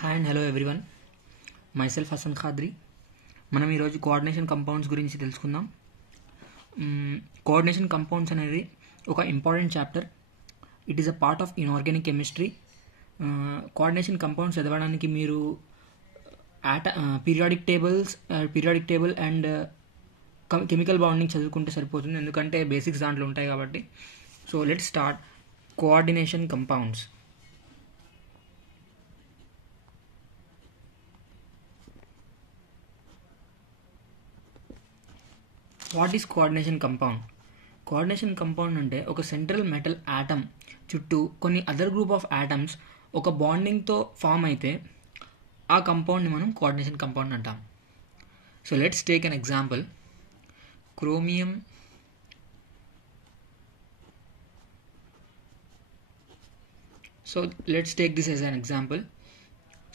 Hi and hello everyone, myself Hasan Khadri. మనం ఈరోజు coordination compounds గురించి తెలుసుకుందాం. కోఆర్డినేషన్ కంపౌండ్స్ అనేది ఒక important chapter. It is a part of inorganic chemistry. Coordination compounds చదవడానికి మీరు periodic table and chemical bonding చదువుకుంటే సరిపోతుంది, ఎందుకంటే బేసిక్స్ దాంట్లో ఉంటాయి కాబట్టి. So let's start coordination compounds. What is coordination compound? Coordination compound అంటే ఒక సెంట్రల్ మెటల్ యాటమ్ చుట్టూ కొన్ని అదర్ గ్రూప్ ఆఫ్ యాటమ్స్ ఒక బాండింగ్తో ఫామ్ అయితే ఆ కంపౌండ్ని మనం కోఆర్డినేషన్ కంపౌండ్ అంటాం. So let's take an example. Chromium so let's take this as an example.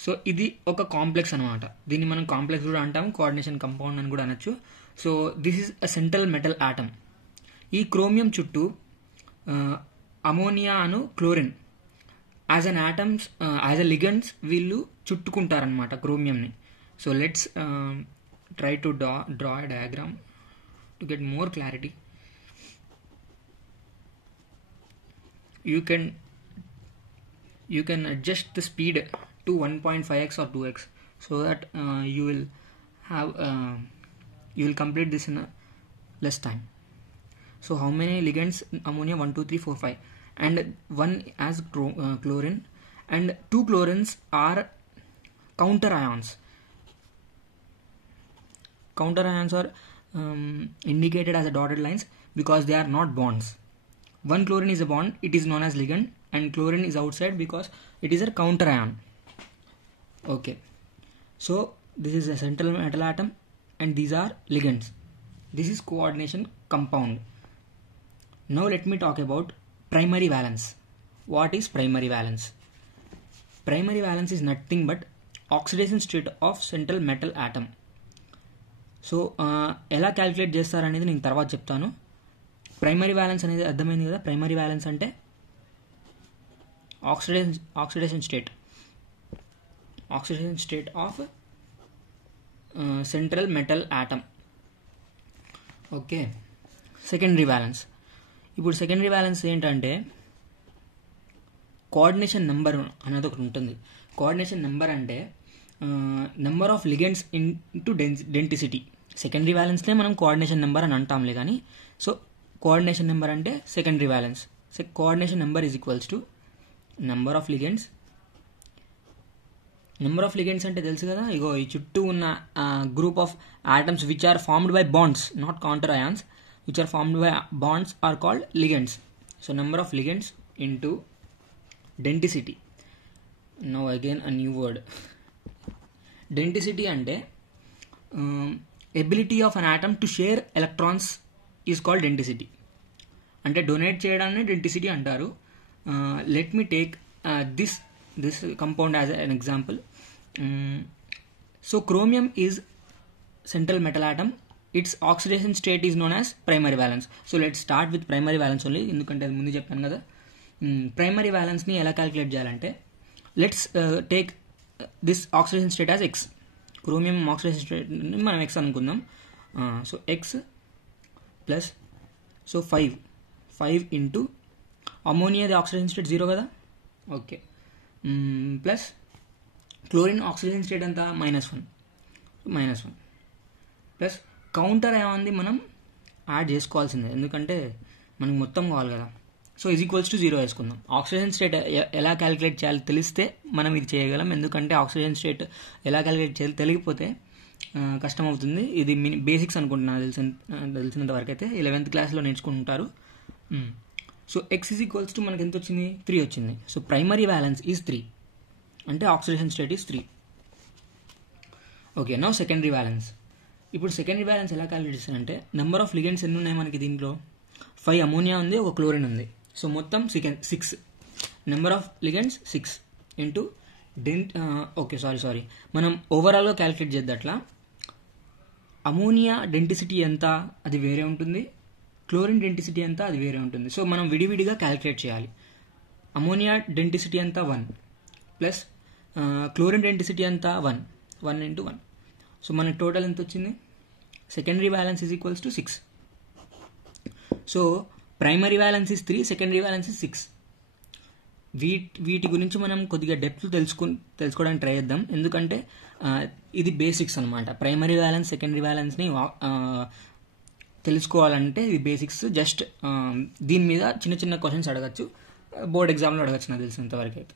So ఇది ఒక కాంప్లెక్స్ అనమాట. దీన్ని మనం కాంప్లెక్స్ కూడా అంటాం, కోఆర్డినేషన్ కంపౌండ్ అని కూడా అనొచ్చు. So this is a central metal atom. ఈ క్రోమియం చుట్టూ అమోనియా అను chlorine as an atoms as a ligands వీళ్ళు చుట్టుకుంటారనమాట క్రోమియంని. So let's try to draw a diagram to get more clarity. You can adjust the speed to 1.5x or 2x so that you will complete this in a less time. So how many ligands? Ammonia 1 2 3 4 5 and one as chlorine, and two chlorines are counter ions. Counter ions are indicated as a dotted lines because they are not bonds. One chlorine is a bond, it is known as ligand, and chlorine is outside because it is a counter ion. Okay, so this is a central metal atom and these are ligands. This is coordination compound. Now let me talk about primary valence. What is primary valence? Primary valence is nothing but oxidation state of central metal atom. So ఎలా calculate చేస్తారనేది నేను తర్వాత చెప్తాను. Primary valence అనేది అర్థమైంది కదా. Primary valence అంటే oxidation state of central metal atom. Okay, secondary valence. ఇప్పుడు సెకండరీ వ్యాలెన్స్ ఏంటంటే కోఆర్డినేషన్ నెంబర్ అనేది ఒకటి ఉంటుంది. కోఆర్డినేషన్ నెంబర్ అంటే number of ligands into denticity. Secondary వ్యాలెన్స్నే మనం కోఆర్డినేషన్ నెంబర్ అని అంటాంలే కానీ. సో కోఆర్డినేషన్ నెంబర్ అంటే secondary valence. Coordination number is equals to number of ligands. Number of లిగెండ్స్ అంటే తెలుసు కదా, ఇగో ఈ చుట్టూ ఉన్న group of atoms which are formed by bonds, not counter ions, which are formed by bonds are called ligands. So number of ligands into denticity. Now again a new word. Denticity అంటే ability of an atom to share electrons is called denticity. అంటే donate చేయడాన్ని denticity అంటారు. Let me take this compound as an example. So chromium is central metal atom. Its oxidation state is known as primary valence. So let's start with primary valence only, ఎందుకంటే అది ముందు చెప్పాను కదా. Primary వ్యాలెన్స్ని ఎలా calculate చేయాలంటే let's take this oxidation state as X. Chromium oxidation స్టేట్ని మనం X అనుకుందాం. So X plus so 5 into అమోనియాది ఆక్సిడేషన్ స్టేట్ 0 కదా. Okay, plus chlorine oxidation state అంతా -1 ప్లస్ కౌంటర్ ఏమంది మనం యాడ్ చేసుకోవాల్సిందే, ఎందుకంటే మనకు మొత్తం కావాలి కదా. సో ఈజ్ ఈక్వల్స్ టు 0 వేసుకుందాం. ఆక్సిజన్ స్టేట్ ఎలా క్యాలిక్యులేట్ చేయాలో తెలిస్తే మనం ఇది చేయగలం, ఎందుకంటే ఆక్సిజన్ స్టేట్ ఎలా క్యాలిక్యులేట్ చేయాలో తెలియకపోతే కష్టం అవుతుంది. ఇది బేసిక్స్ అనుకుంటున్నా, తెలిసినంత వరకు అయితే 11th క్లాస్లో నేర్చుకుంటారు. So X is equals to మనకి ఎంత వచ్చింది? 3 వచ్చింది. సో ప్రైమరీ వ్యాలెన్స్ ఈజ్ 3, అంటే oxidation state is 3. Okay, now secondary valence. ఇప్పుడు సెకండరీ వ్యాలెన్స్ ఎలా క్యాలిక్యులేట్ చేస్తారంటే నెంబర్ ఆఫ్ లిగెండ్స్ ఎన్ని ఉన్నాయి మనకి దీంట్లో? 5 అమోనియా ఉంది, ఒక క్లోరిన్ ఉంది. సో మొత్తం 6. Number of లిగెండ్స్ 6 into okay sorry మనం ఓవరాల్గా క్యాలిక్యులేట్ చేద్దాం. అట్లా అమోనియా డెన్సిటీ ఎంత అది వేరే ఉంటుంది, క్లోరిన్ డెన్సిటీ ఎంత అది వేరే ఉంటుంది. సో మనం విడివిడిగా క్యాలిక్యులేట్ చేయాలి. అమోనియా డెన్సిటీ ఎంత 1 ప్లస్ క్లోరిన్ డెన్సిటీ అంతా 1 into 1. సో మనకి టోటల్ ఎంత వచ్చింది? Secondary valence is equals to 6. So primary valence is 3, secondary valence is 6. వీటి గురించి మనం కొద్దిగా డెప్త్ తెలుసుకోవడానికి ట్రై చేద్దాం. ఎందుకంటే ఇది బేసిక్స్ అనమాట. ప్రైమరీ వ్యాలెన్స్ సెకండరీ వ్యాలెన్స్ని తెలుసుకోవాలంటే ఇది బేసిక్స్. జస్ట్ దీని మీద చిన్న చిన్న క్వశ్చన్స్ అడగచ్చు, బోర్డ్ ఎగ్జామ్లో అడగచ్చు నాకు తెలిసినంతవరకు అయితే.